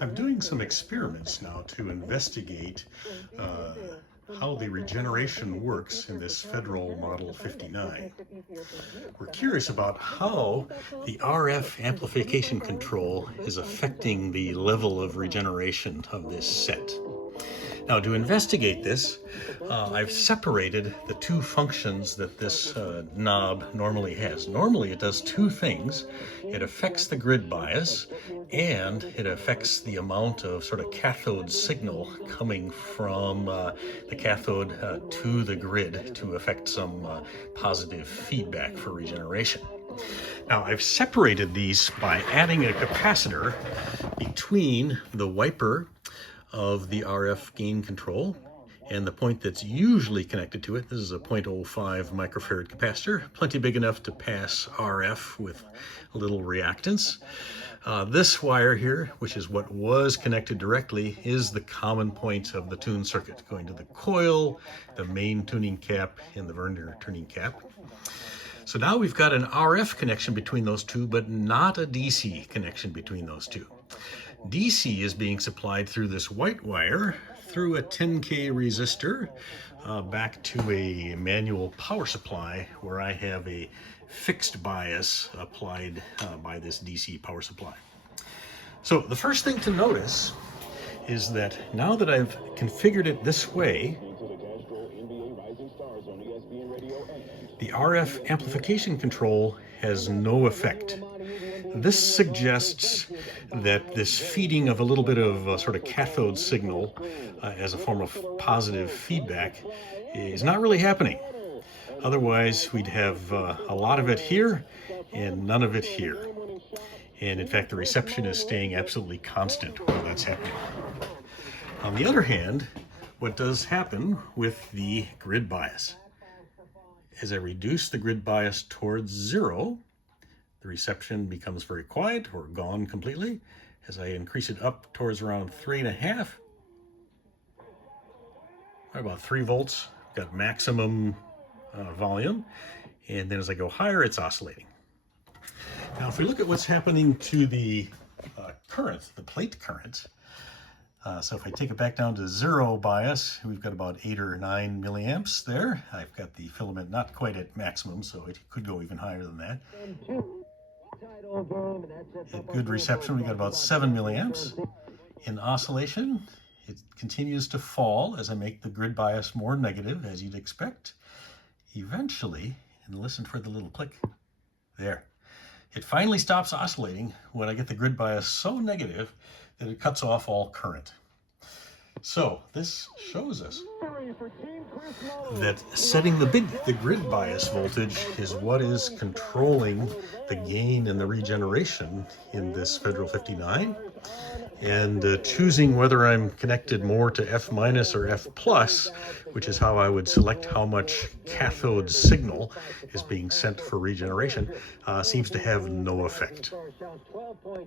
I'm doing some experiments now to investigate how the regeneration works in this Federal Model 59. We're curious about how the RF amplification control is affecting the level of regeneration of this set. Now, to investigate this, I've separated the two functions that this knob normally has. Normally it does two things. It affects the grid bias and it affects the amount of sort of cathode signal coming from the cathode to the grid to affect some positive feedback for regeneration. Now, I've separated these by adding a capacitor between the wiper of the RF gain control and the point that's usually connected to it. This is a 0.05 microfarad capacitor, plenty big enough to pass RF with a little reactance. This wire here, which is what was connected directly, is the common point of the tune circuit, going to the coil, the main tuning cap, and the Vernier tuning cap. So now we've got an RF connection between those two, but not a DC connection between those two. DC is being supplied through this white wire through a 10K resistor back to a manual power supply where I have a fixed bias applied by this DC power supply. So the first thing to notice is that now that I've configured it this way, the RF amplification control has no effect. This suggests that this feeding of a little bit of sort of cathode signal as a form of positive feedback is not really happening. Otherwise, we'd have a lot of it here and none of it here. And in fact, the reception is staying absolutely constant while that's happening. On the other hand, what does happen with the grid bias? As I reduce the grid bias towards 0, the reception becomes very quiet or gone completely. As I increase it up towards around 3.5, about 3 volts, got maximum volume. And then as I go higher, it's oscillating. Now, if we look at what's happening to the current, the plate current, so if I take it back down to 0 bias, we've got about 8 or 9 milliamps there. I've got the filament not quite at maximum, so it could go even higher than that. At good reception, we got about 7 milliamps. In oscillation, it continues to fall as I make the grid bias more negative, as you'd expect. Eventually, and listen for the little click, there. It finally stops oscillating when I get the grid bias so negative that it cuts off all current. So this shows us that setting the grid bias voltage is what is controlling the gain and the regeneration in this Federal 59. And choosing whether I'm connected more to F- or F+, which is how I would select how much cathode signal is being sent for regeneration, seems to have no effect.